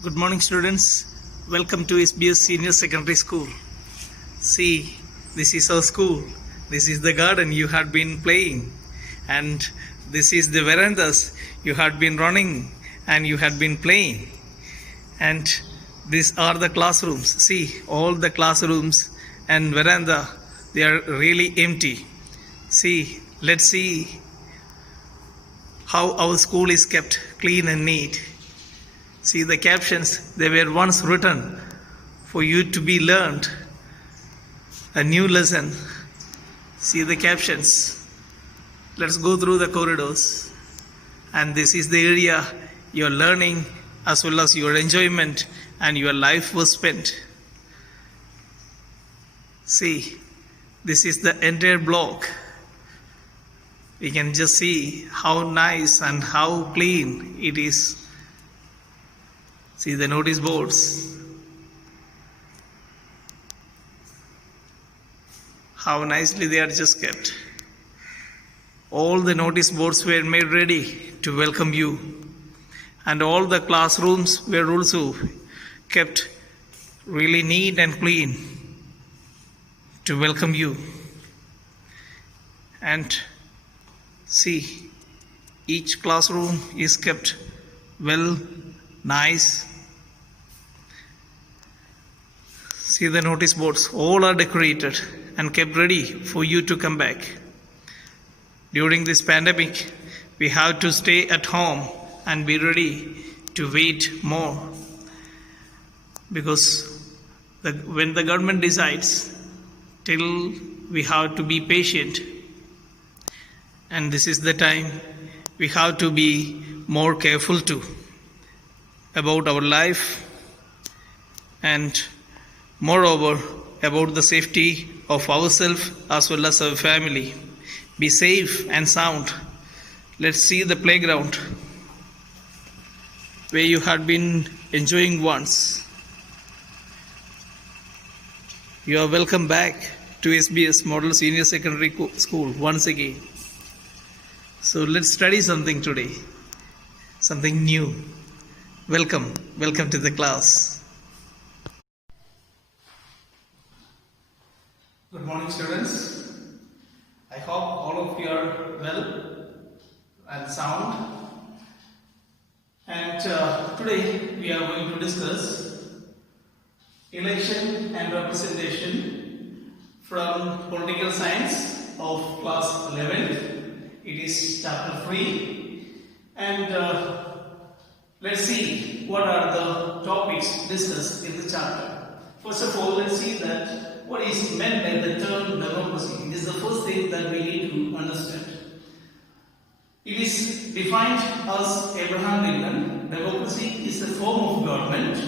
Good morning, students. Welcome to SBS Senior Secondary School. See, this is our school. This is the garden you had been playing, and this is the verandas you had been running and you had been playing. And these are the classrooms. See, all the classrooms and veranda, they are really empty. See, let's see how our school is kept clean and neat. See the captions, they were once written for you to be learned. A new lesson. See the captions. Let's go through the corridors. And this is the area your learning as well as your enjoyment and your life was spent. See, this is the entire block. We can just see how nice and how clean it is. See the notice boards. How nicely they are just kept. All the notice boards were made ready to welcome you. And all the classrooms were also kept really neat and clean to welcome you. And see, each classroom is kept well, nice. See the notice boards, all are decorated and kept ready for you to come back. During this pandemic, we have to stay at home and be ready to wait more. Because when the government decides, till we have to be patient. And this is the time we have to be more careful too about our life and moreover about the safety of ourselves as well as our family. Be safe and sound. Let's see the playground where you had been enjoying once. You are welcome back to SBS Model Senior Secondary School once again. So let's study something today, something new. Welcome to the class. Good morning, students. I hope all of you are well and sound. And today we are going to discuss election and representation from political science of class 11th. It is chapter 3. And let's see what are the topics discussed in the chapter. First of all, let's see that what is meant by the term democracy. It is the first thing that we need to understand. It is defined as Abraham Lincoln. Democracy is a form of government.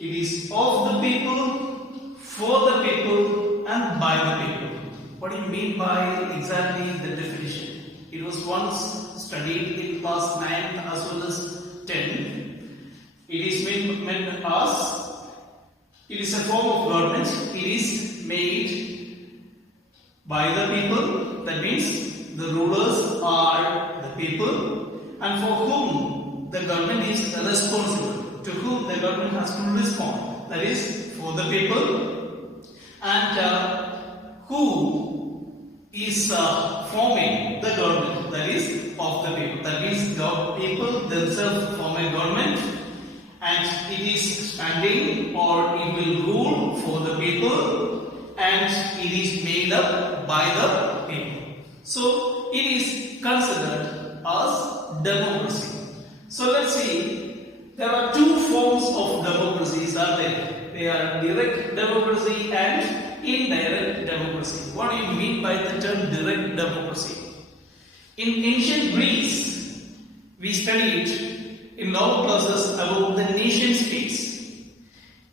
It is of the people, for the people, and by the people. What do you mean by exactly the definition? It was once studied in class 9 as well as 10. It is meant as, it is a form of government. It is made by the people. That means the rulers are the people, and for whom the government is responsible, to whom the government has to respond. That is for the people, and who is forming the government, that is of the people. That means the people themselves form a government, and it is standing or it will rule for the people, and it is made up by the people. So it is considered as democracy. So let's see, there are two forms of democracies are there. They are direct democracy and indirect democracy. What do you mean by the term direct democracy? In ancient Greece, we studied in lower classes about the nation states.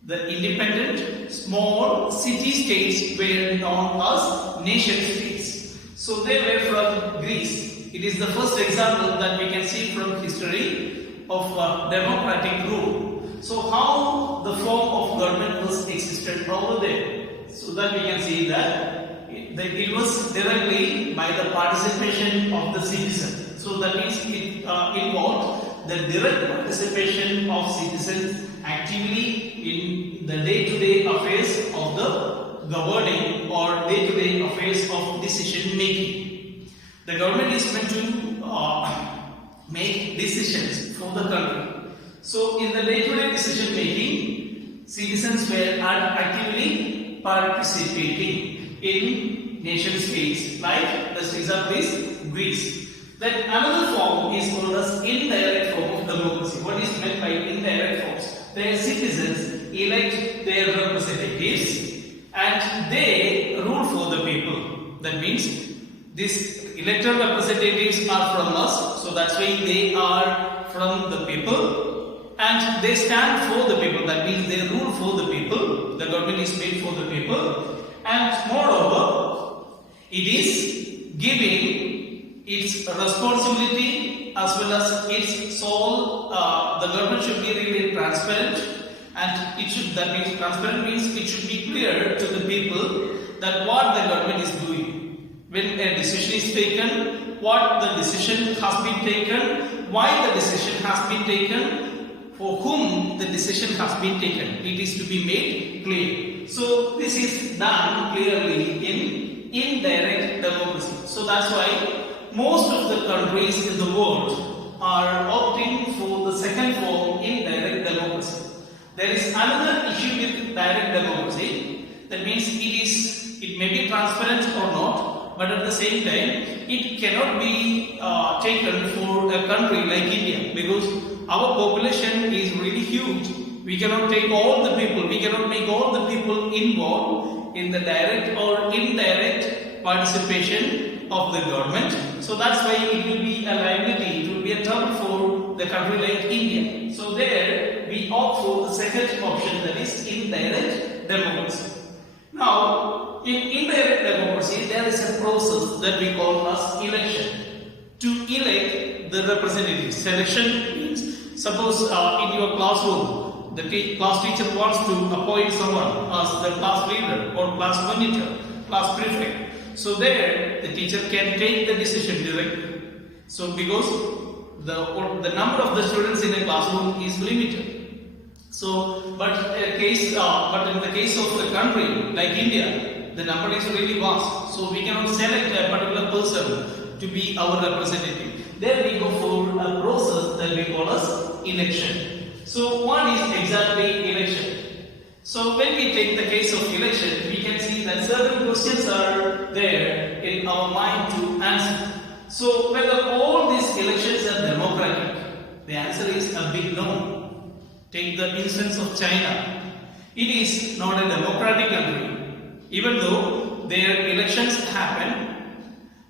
The independent small city states were known as nation states. So they were from Greece. It is the first example that we can see from history of democratic rule. So how the form of government was existed over there. So that we can see that it was directly by the participation of the citizen. So that means it involved the direct participation of citizens actively in the day-to-day affairs of the governing or day-to-day affairs of decision making. The government is meant to make decisions for the country. So in the day-to-day decision making, citizens were actively participating in nation states like, let's example is Greece. Then another form is called as indirect form of democracy. What is meant by indirect forms? Their citizens elect their representatives and they rule for the people. That means these elected representatives are from us, so that's why they are from the people and they stand for the people. That means they rule for the people. The government is made for the people, and moreover, it is giving its responsibility as well as its sole. The government should be really transparent, and it should. That means transparent means it should be clear to the people that what the government is doing. When a decision is taken, what the decision has been taken, why the decision has been taken, for whom the decision has been taken. It is to be made clear. So this is done clearly in indirect democracy. So that's why most of the countries in the world are opting for the second form, indirect democracy. There is another issue with direct democracy. That means it may be transparent or not, but at the same time, it cannot be taken for a country like India, because our population is really huge. We cannot take all the people, we cannot make all the people involved in the direct or indirect participation of the government. So that's why it will be a liability, it will be a trouble for the country like India. So there we opt for the second option, that is indirect democracy. Now, in indirect democracy, there is a process that we call as election. To elect the representatives. Selection means, suppose in your classroom, the class teacher wants to appoint someone as the class leader or class monitor, class prefect. So there, the teacher can take the decision directly. So because the number of the students in a classroom is limited. So, but in the case of the country like India, the number is really vast. So we cannot select a particular person to be our representative. Then we go for a process that we call as election. So what is exactly election? So when we take the case of election, we can see that certain questions are there in our mind to answer. So whether all these elections are democratic, the answer is a big no. Take the instance of China. It is not a democratic country, even though their elections happen,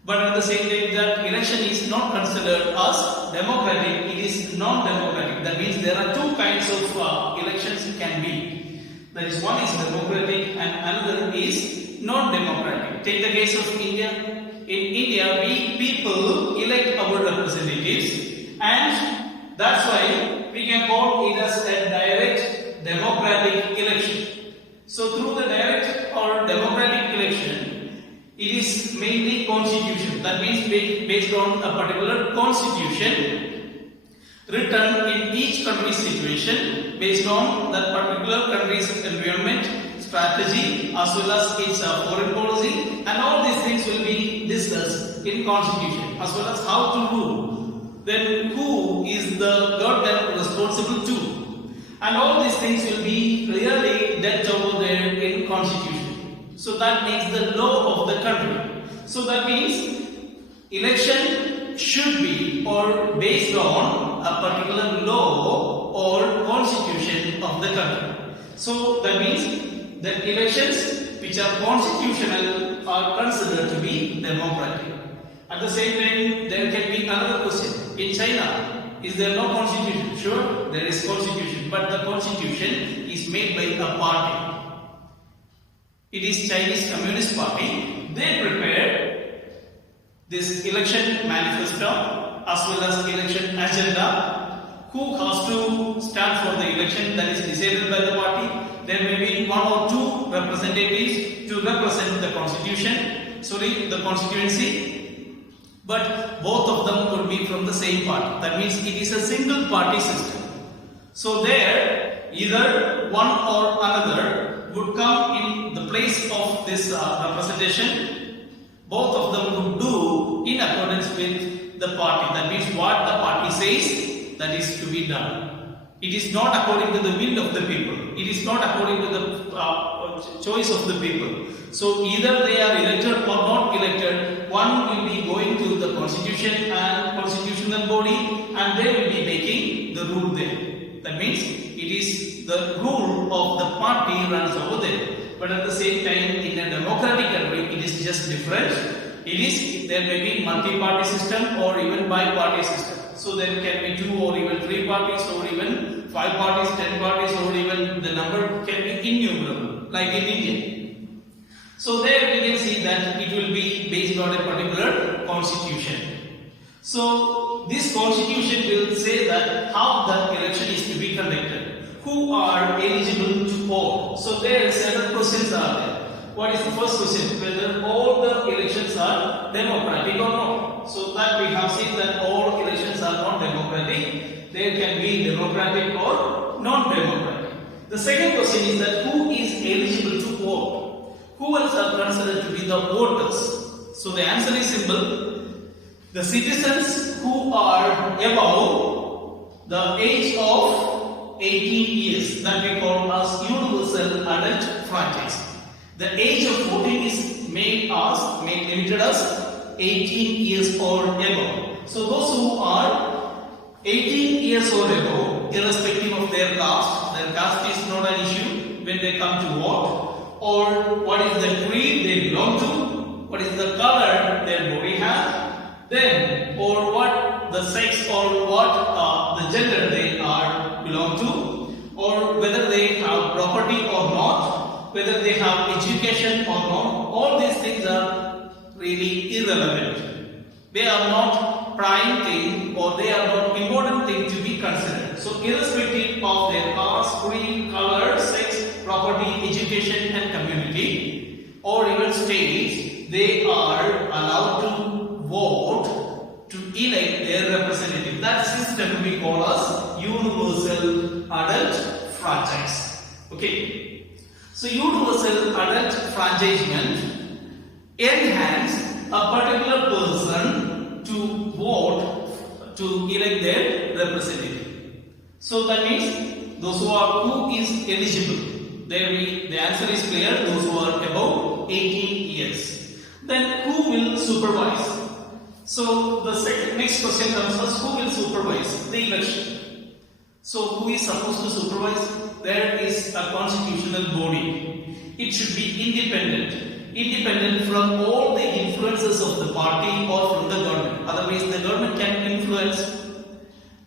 but at the same time that election is not considered as democratic, it is non-democratic. That means there are two kinds of elections can be. That is, one is democratic and another is non-democratic. Take the case of India. In India, we people elect our representatives, and that's why we can call it as a direct democratic election. So through the direct or democratic election, it is mainly constitution. That means based on a particular constitution written in each country's situation, based on that particular country's environment, strategy, as well as its foreign policy, and all these things will be discussed in constitution, as well as how to rule. Then who is the government responsible to? And all these things will be clearly dealt over there in constitution. So that makes the law of the country. So that means election should be or based on a particular law or constitution of the country. So that means that elections which are constitutional are considered to be democratic. At the same time, there can be another question. In China, is there no constitution? Sure, there is constitution, but the constitution is made by a party. It is Chinese Communist Party. They prepared this election manifesto as well as election agenda. Who has to stand for the election, that is decided by the party. There may be one or two representatives to represent the constitution, the constituency. but both of them could be from the same party. That means it is a single party system. So there, either one or another would come in the place of this representation. Both of them would do in accordance with the party. That means what the party says, that is to be done. It is not according to the will of the people. It is not according to the choice of the people. So either they are elected or not elected, one will be going to the constitution and constitutional body, and they will be making the rule there. That means it is the rule of the party runs over there. But at the same time, in a democratic country, it is just different. It is, there may be multi-party system or even bi-party system. So there can be 2 or even 3 parties or even 5 parties, 10 parties, or even the number can be innumerable, like in India. So there we can see that it will be based on a particular constitution. So this constitution will say that how the election is to be conducted, who are eligible to vote. So there several questions are there. What is the first question? Whether all the elections are democratic or not. So that we have seen that all elections are not democratic. There can be democratic or non-democratic. The second question is that who is eligible to vote? Who else are considered to be the voters? So the answer is simple. The citizens who are above the age of 18 years, that we call as universal adult franchise. The age of voting is made limited as 18 years or above. So those who are 18 years or above, irrespective of their caste is not an issue when they come to vote, or what is the creed they belong to, what is the color their body has, then or what the sex or what the gender they are belong to, or whether they have property or not, whether they have education or not. All these things are really irrelevant. They are not prime thing, or they are not important thing to be considered. So irrespective of their caste, creed, color, sex, property, education and community, or even stage, they are allowed to vote to elect their representative. That system we call as universal adult franchise. Okay. So universal adult franchisement enhance a particular person to vote to elect their representative. So that means those who is eligible. There the answer is clear. Those who are above 18 years. Then who will supervise? So the next question comes as who will supervise the election? So who is supposed to supervise? There is a constitutional body. It should be independent from all the influences of the party or from the government. Otherwise the government can influence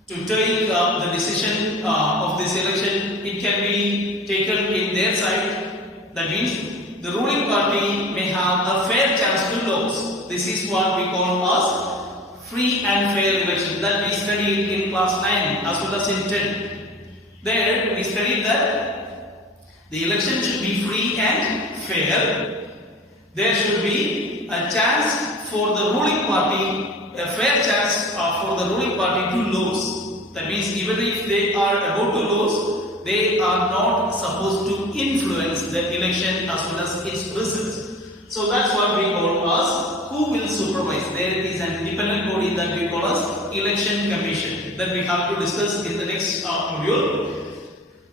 to take the decision of this election. It can be taken in their side. That means the ruling party may have a fair chance to lose. This is what we call as free and fair election, that we studied in class 9 as well as in 10. There we studied that the election should be free and fair. There should be a chance for the ruling party, a fair chance for the ruling party to lose. That means even if they are about to lose, they are not supposed to influence the election as well as its results. So that's what we call as who will supervise. There is an independent body that we call as election commission that we have to discuss in the next module.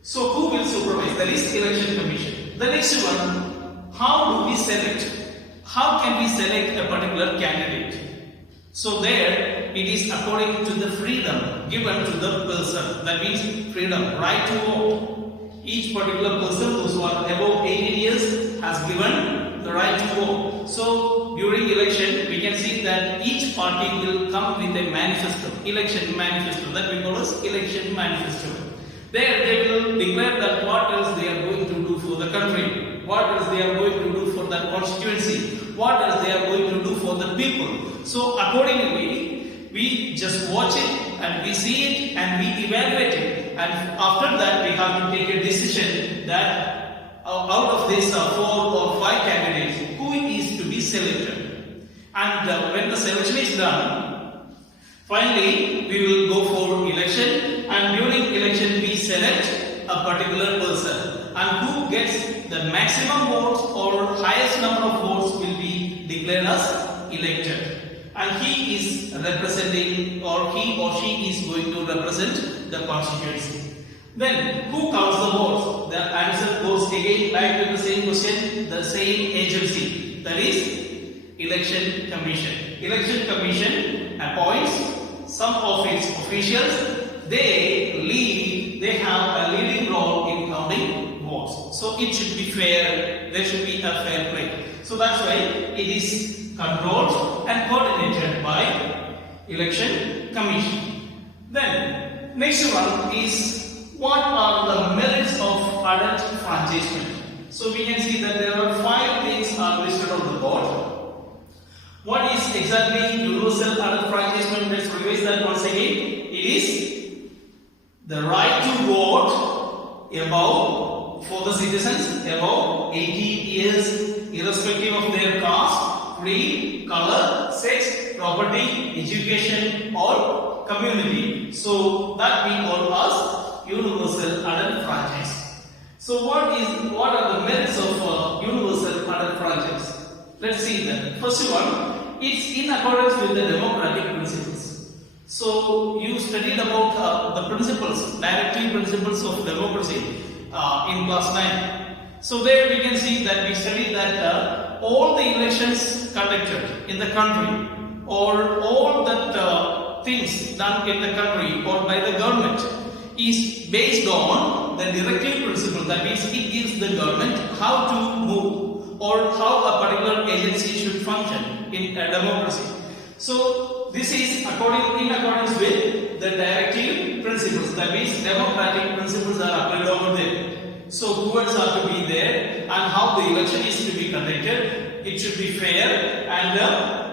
So who will supervise? That is election commission. The next one, how do we select? How can we select a particular candidate? So there it is according to the freedom given to the person. That means freedom, right to vote. Each particular person, those who are above 18 years, has given the right to vote. So during election, we can see that each party will come with a manifesto, election manifesto, that we call as election manifesto. There they will declare that what else they are going to do for the country, what else they are going to do for the constituency, what else they are going to do for the people. So accordingly, we just watch it and we see it and we evaluate it, and after that we have to take a decision that out of this 4 or 5 candidates, who is to be selected. And when the selection is done, finally we will go for election, and during election we select a particular person, and who gets the maximum votes or highest number of votes will be declared as elected, and he is representing, or he or she is going to represent the constituency. Then who counts the votes? The answer goes again back to the same question, the same agency, that is Election Commission. Election Commission appoints some of its officials. They have a leading role in counting votes. So it should be fair, there should be a fair play. So that's why it is controlled and coordinated by Election Commission. Then next one is, what are the merits of adult franchisement? So we can see that there are 5 things are listed on the board. What is exactly universal adult franchisement? Let's revise that once again. It is the right to vote for the citizens above 18 years, irrespective of their caste, creed, color, sex, property, education, or community. So that we call as universal adult franchise. So what are the merits of universal adult franchise? Let's see that. First one, it's in accordance with the democratic principles. So you studied about the principles, directive principles of democracy in class 9. So there we can see that we studied that all the elections conducted in the country, or all that things done in the country or by the government, is based on the directive principle. That means it gives the government how to move or how a particular agency should function in a democracy. So this is in accordance with the directive principles. That means democratic principles are applied over there. So who are to be there, and how the election is to be conducted. It should be fair, and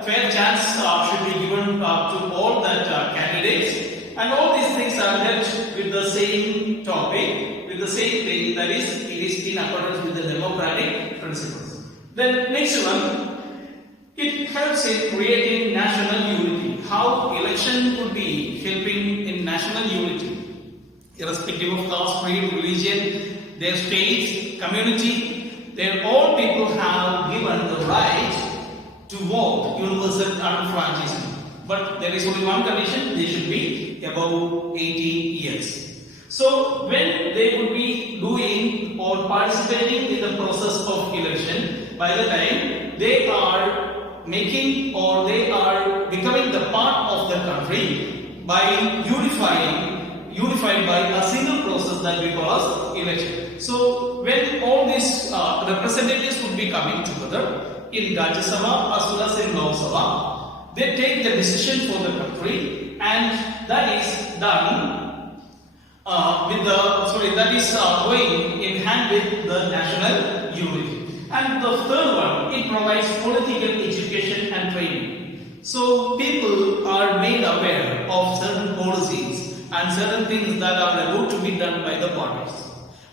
fair chance should be given to all that candidates. And all these things are dealt with the same topic, with the same thing, that is, it is in accordance with the democratic principles. Then next one, it helps in creating national unity. How election could be helping in national unity, irrespective of caste, creed, religion, their states, community, then all people have given the right to vote, universal adult franchisement. But there is only one condition, they should be above 18 years. So when they would be doing or participating in the process of election, by the time they are making or they are becoming the part of the country by unified by a single process that we call as election. So when all these representatives would be coming together in Rajya Sabha as well as in Lok Sabha, they take the decision for the country, and that is done going in hand with the national unity. And the third one, it provides political education and training. So people are made aware of certain policies and certain things that are about to be done by the parties.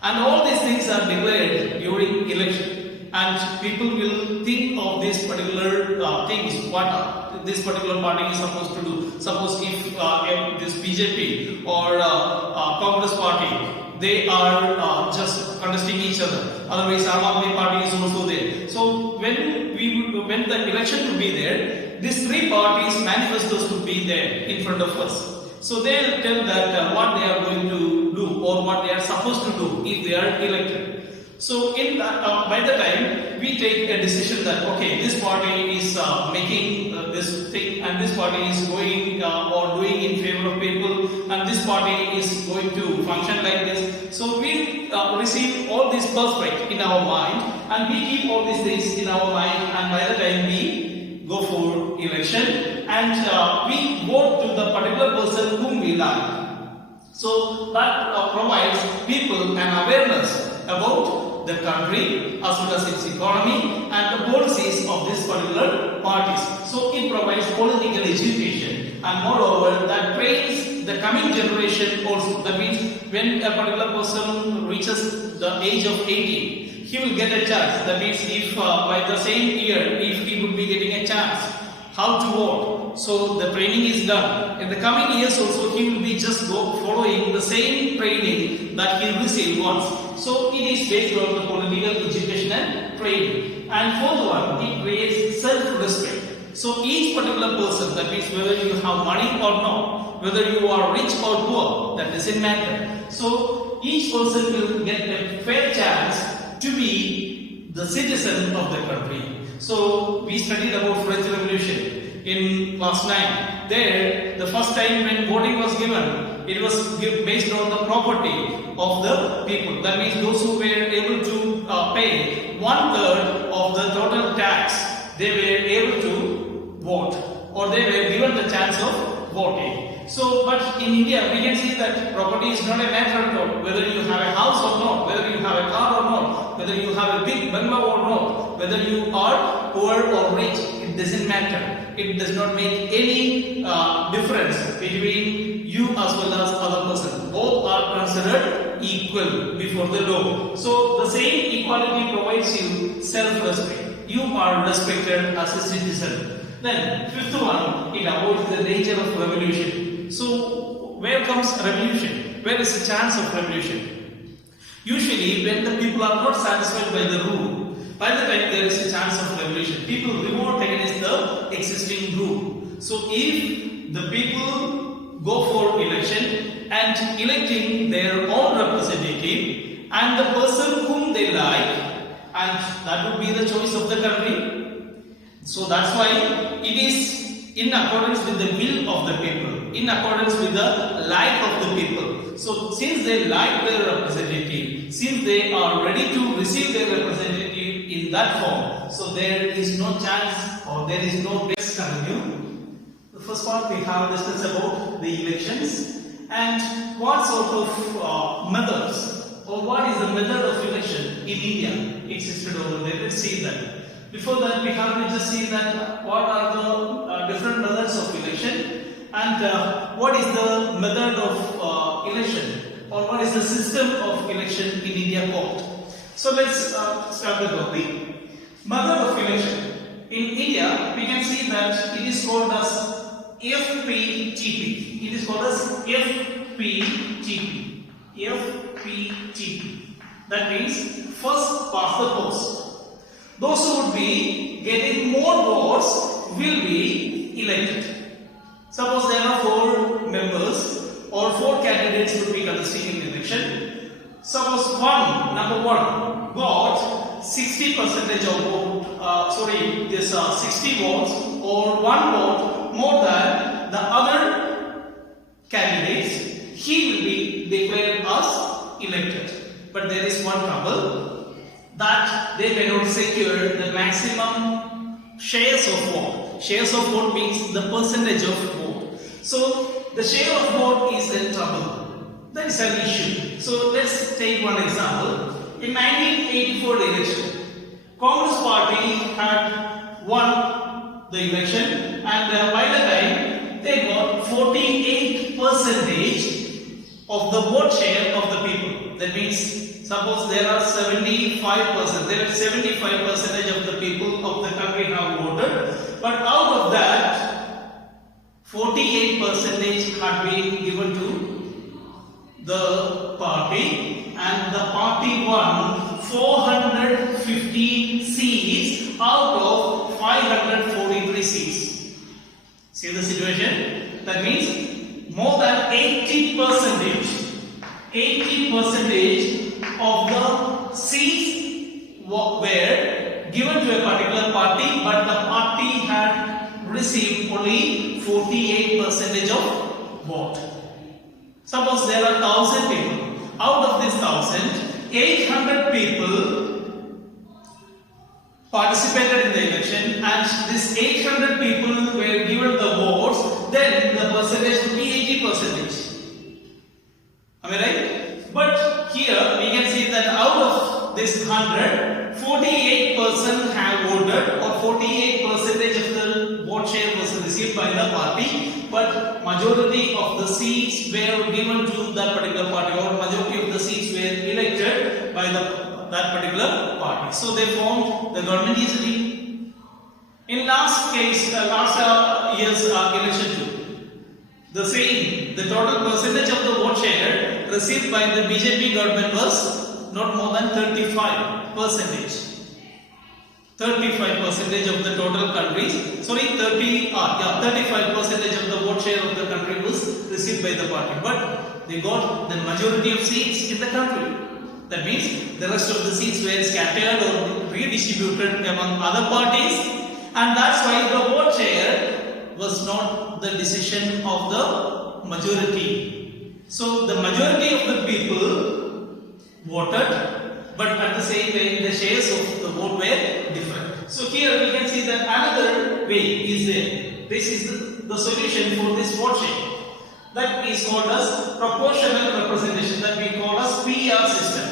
And all these things are declared during election. And people will think of these particular things, what this particular party is supposed to do. Suppose if this BJP or Congress party, they are just contesting each other. Otherwise, Aam Aadmi party is also there. So when the election would be there, these 3 parties' manifestos would be there in front of us. So they will tell that what they are going to do or what they are supposed to do if they are elected. So in that, by the time we take a decision that okay, this party is making this thing, and this party is going or doing in favor of people, and this party is going to function like this. So we receive all this perspective in our mind, and we keep all these things in our mind, and by the time we go for election and we vote to the particular person whom we like. So that provides people an awareness about the country as well as its economy and the policies of this particular parties. So it provides political education, and moreover that trains the coming generation also. That means when a particular person reaches the age of 18, he will get a chance. That means if by the same year, if he would be getting a chance, how to vote. So the training is done. In the coming years also he will be just following the same training that he received once. So it is based on the political education and training. And fourth one, it creates self-respect. So each particular person, that means whether you have money or not, whether you are rich or poor, that doesn't matter. So each person will get a fair chance to be the citizen of the country. So we studied about French Revolution in class 9. There, the first time when voting was given, it was based on the property of the people. That means those who were able to pay 1/3 of the total tax, they were able to vote, or they were given the chance of voting. So, but in India, we can see that property is not a matter at all. Whether you have a house or not, whether you have a car or not, whether you have a big bungalow or not, whether you are poor or rich, it doesn't matter. It does not make any difference between you as well as other person. Both are considered equal before the law. So the same equality provides you self-respect. You are respected as a citizen. Then fifth one, it avoids the danger of revolution. So where comes revolution? Where is the chance of revolution? Usually when the people are not satisfied by the rule, by the time there is a chance of revolution, people revolt against the existing rule. So if the people go for election and electing their own representative and the person whom they like, and that would be the choice of the country. So that's why it is in accordance with the will of the people, in accordance with the like of the people. So since they like their representative, since they are ready to receive their representative in that form, so there is no chance, or there is no best continue. The first part we have discussed about the elections and what sort of methods, or what is the method of election in India existed over there. Let's see that. Before that, we have to just see that what are the different methods of election, and what is the method of election, or what is the system of election in India called. So let's start the topic. Method of election. In India, we can see that it is called as FPTP. It is called as FPTP. FPTP. That means first past the post. Those who would be getting more votes will be elected. Suppose there are 4 members or 4 candidates would be contesting in election. Suppose number one got 60% of vote, 60 votes or 1 vote more than the other candidates, he will be declared as elected. But there is one trouble, that they cannot secure the maximum shares of vote. Shares of vote means the percentage of vote. So the share of vote is in trouble. That is an issue. So let's take one example. In 1984 election, Congress party had won the election, and by the time they got 48% of the vote share of the people. That means suppose there are 75%, there are 75% of the people of the country have voted, but out of that 48% had been given to the party, and the party won 415 seats out of 543 seats. See the situation? That means more than 80% of the seats were given to a particular party, but the party had received only 48% of vote. Suppose there are 1000 people. Out of this 1000, 800 people participated in the election, and these 800 people were given the votes, then the percentage would be 80%. Am I right? But here we can see that out of this 100, 48% have voted, or 48% of the vote share was received by the party, but majority of the seats were given to that particular party, or majority of the seats were elected by that particular party. So they formed the government easily. In last case, last year's election too, the same, the total percentage of the vote share received by the BJP government was not more than 35%. 35% of the total countries, 35% of the vote share of the country was received by the party, but they got the majority of seats in the country. That means the rest of the seats were scattered or redistributed among other parties, and that's why the vote share was not the decision of the majority. So the majority of the people voted, but at the same time the shares of the vote were different. So here we can see that another way is there. This is the solution for this vote share. That is called as proportional representation, that we call as PR system.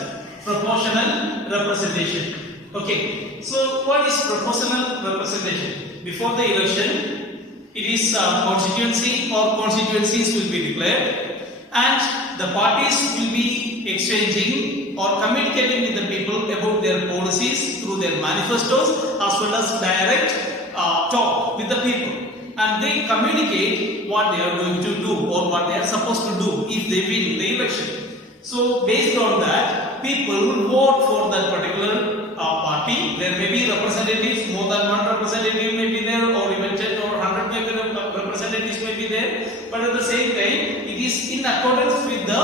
Proportional representation. Okay. So what is proportional representation? Before the election, it is constituency or constituencies will be declared, and the parties will be exchanging or communicating with the people about their policies through their manifestos as well as direct talk with the people, and they communicate what they are going to do or what they are supposed to do if they win the election. So based on that, people will vote for that particular party. There may be representatives, more than one representative may be there, or even 10 or 100 representatives may be there, but at the same time it is in accordance with the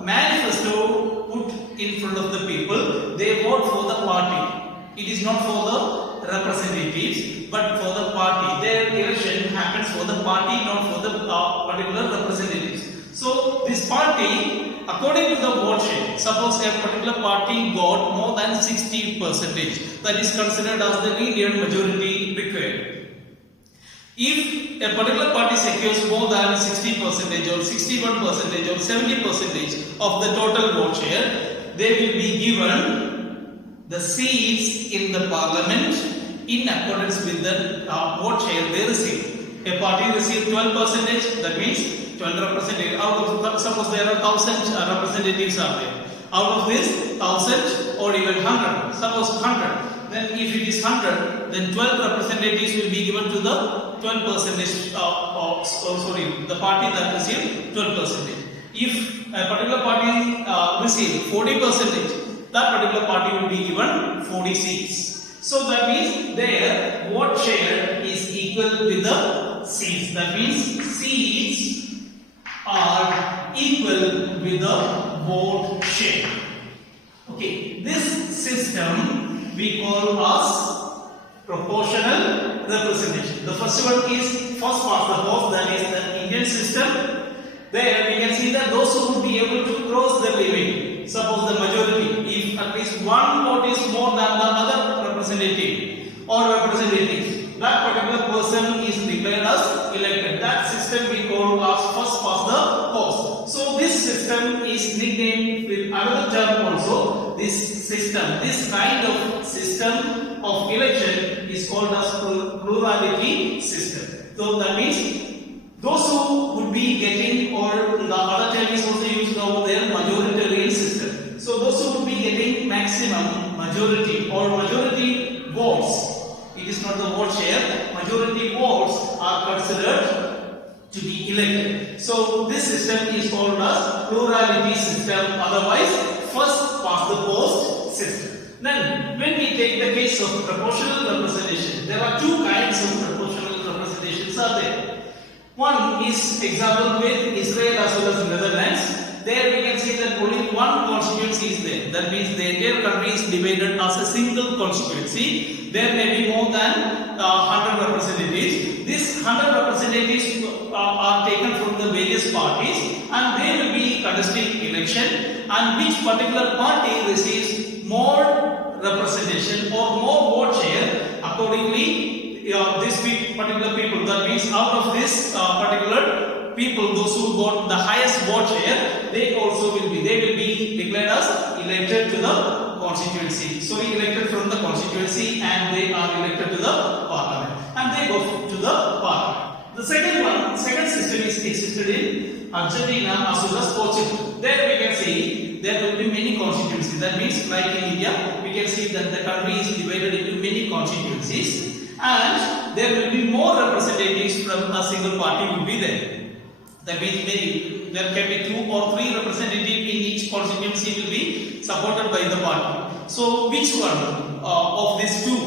manifesto put in front of the people. They vote for the party. It is not for the representatives but for the party. Their election happens for the party, not for the particular representatives. So this party, according to the vote share, suppose a particular party got more than 60%, that is considered as the Indian majority required. If a particular party secures more than 60% or 61% or 70% of the total vote share, they will be given the seats in the parliament in accordance with the vote share they receive. A party received 12%, that means 12 representatives. Out of, suppose there are 1,000 representatives are there. Out of this 1,000 or even 100, suppose 100. Then if it is 100, then 12 representatives will be given to the 12%, the party that received 12%. If a particular party received 40%, that particular party will be given 40 seats. So that means their vote share is equal with the seats. That means seats are equal with the vote share. Okay, this system we call as proportional representation. The first one is first past the post, that is the Indian system. There we can see that those who would be able to cross the limit, suppose the majority, if at least one vote is more than the other representative or representatives, that particular person is declared as elected. That system we call as first past the post. So this system is nicknamed with another term also. This system, this kind of system of election is called as plurality system. So that means those who would be getting, or the other term is also used over there, majoritarian system. So those who would be getting maximum majority or majority votes, it is not the vote share, majority votes are considered to be elected. So this system is called as plurality system, otherwise first past the post system. Then when we take the case of proportional representation, there are two kinds of proportional representations are there. One is example with Israel as well as Netherlands. There we can see that only one constituency is there. That means the entire country is divided as a single constituency. There may be more than 100 representatives. These 100 representatives are taken from the various parties, and they will be conducting election, and which particular party receives more representation or more vote share, accordingly this particular people, that means out of this particular people, those who got the highest vote share, they will be declared as elected to the constituency. So elected from the constituency, and they are elected to the parliament, and they go to the parliament. The second system is existed in Argentina as well as Portugal. There we can see there will be many constituencies. That means like in India, we can see that the country is divided into many constituencies, and there will be more representatives from a single party will be there. That means maybe there can be 2 or 3 representatives in each constituency will be supported by the party. So which one of these two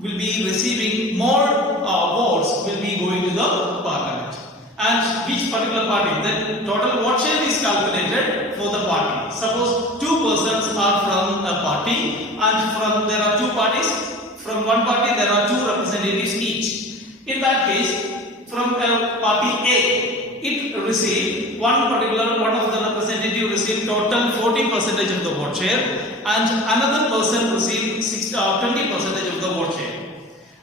will be receiving more votes will be going to the parliament, and which particular party, then total vote share is calculated for the party. Suppose 2 persons are from a party, and there are 2 parties, from one party there are 2 representatives each. In that case, from party A, it received one of the representative received total 40% of the vote share, and another person received 20% of the vote share.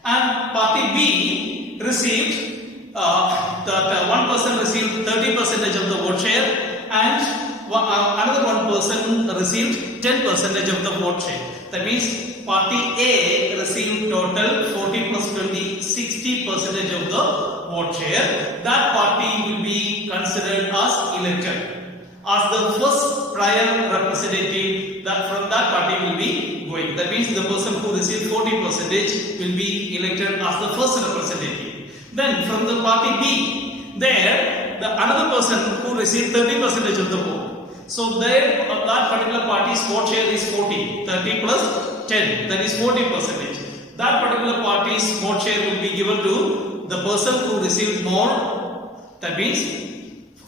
And party B received that one person received 30% of the vote share, and another one person received 10% of the vote share. That means party A received total 40 plus 20, 60% of the vote share. That party will be considered as elected as the first prior representative. That from that party will be going. That means the person who received 40% will be elected as the first representative. Then from the party B, there another person who received 30% of the vote. So there that particular party's vote share is 40. 30 plus 10, that is 40%. That particular party's vote share will be given to the person who received more. That means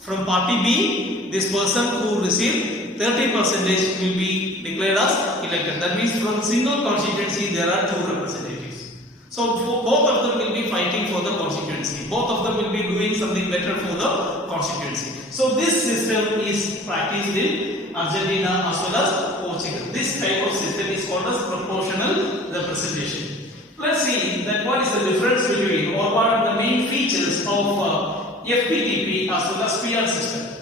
from party B, this person who received 30% will be declared as elected. That means from single constituency there are 2 representatives. So both of them will be fighting for the constituency. Both of them will be doing something better for the constituency. So this system is practiced in Argentina as well as Portugal. This type of system is called as proportional representation. Let's see that what is the difference between, or what are the main features of FPTP as well as PR system.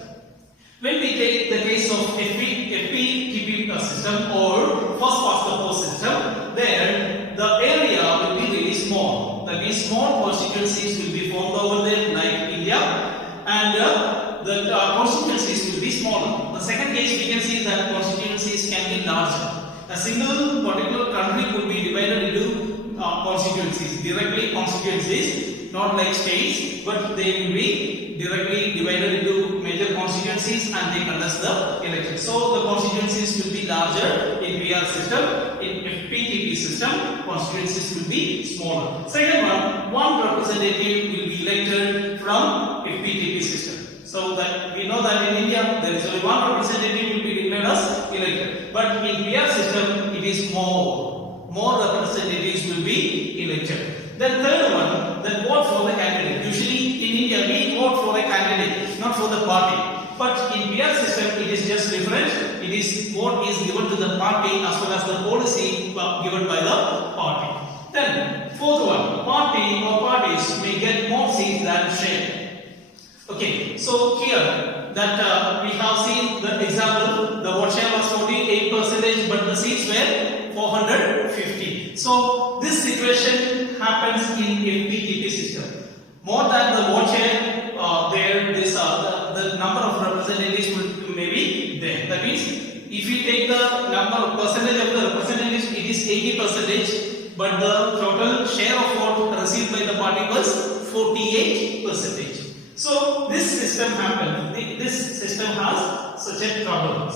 When we take the case of FPTP system or first past the post system, there the area will be really small. That means small constituencies will be formed over there like India, and the constituencies will be smaller. The second case we can see that constituencies can be larger. A single particular country could be divided into constituencies, directly constituencies, not like states, but they will be directly divided into major constituencies and they conduct the election. So the constituencies will be larger in PR system. In FPTP system, constituencies will be smaller. Second one representative will be elected from FPTP system. So that we know that in India there is only one representative will be declared as elected. But in PR system it is more representatives will be elected. Then third one, then vote for the candidate. Usually in India we vote for a candidate, not for the party. But in PR system it is just different. It is vote is given to the party as well as the policy given by the party. Then fourth one, party or parties may get more seats than share. Okay, so here that we have seen the example, the vote share was 48%, but the seats were 450. So this situation happens in FPTP system. More than the vote share, the number of representatives may be there. That means if we take the number of percentage of the representatives, it is 80%, but the total share of vote received by the party was 48%. So this system happened. This system has such a problem.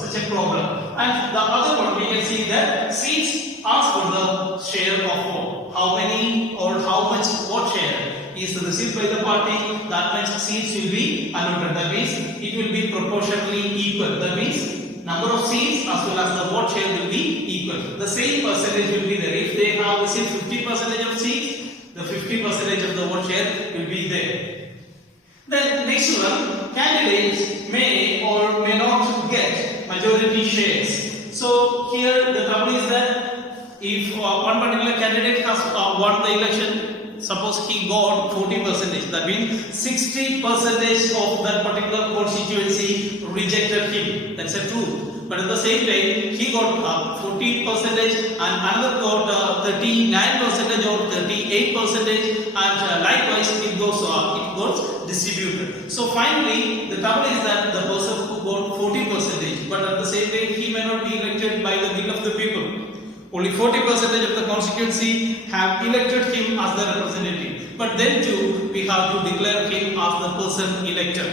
And the other one we can see that seats ask for the share of vote. How many or how much vote share is received by the party, that much seats will be allotted. That means it will be proportionally equal. That means number of seats as well as the vote share will be equal. The same percentage will be there. If they have received 50% of seats, the 50% of the vote share will be there. Then next one, candidates may or may not get majority shares. So here the trouble is that if one particular candidate has won the election, suppose he got 40%, that means 60% of that particular constituency rejected him. That's a true. But at the same time, he got 40% and another got 39% or 38%, and likewise it goes distributed. So finally, the trouble is that the person who got 40%, but at the same time he may not be elected by the will of the people. Only 40% of the constituency have elected him as the representative. But then too, we have to declare him as the person elected.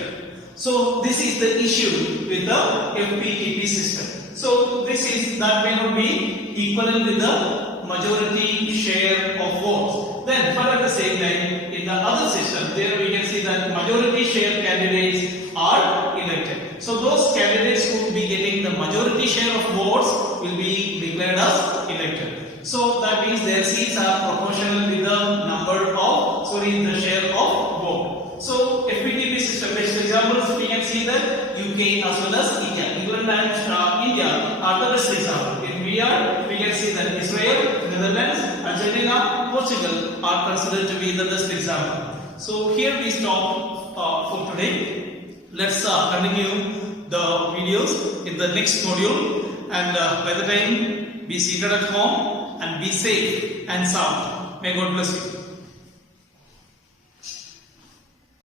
So this is the issue with the FPTP system. So that may not be equivalent with the majority share of votes. Then, but at the same time, in the other system, there we can see that majority share candidates are elected. So those candidates who will be getting the majority share of votes will be declared as elected. So that means their seats are proportional with the share of vote. So FPTP system, best examples we can see that UK as well as India. England and India are the best example. In VR, we can see that Israel, Netherlands, Argentina, Portugal are considered to be the best example. So here we stop for today. Let's continue the videos in the next module, and by the time, be seated at home and be safe and sound. May God bless you.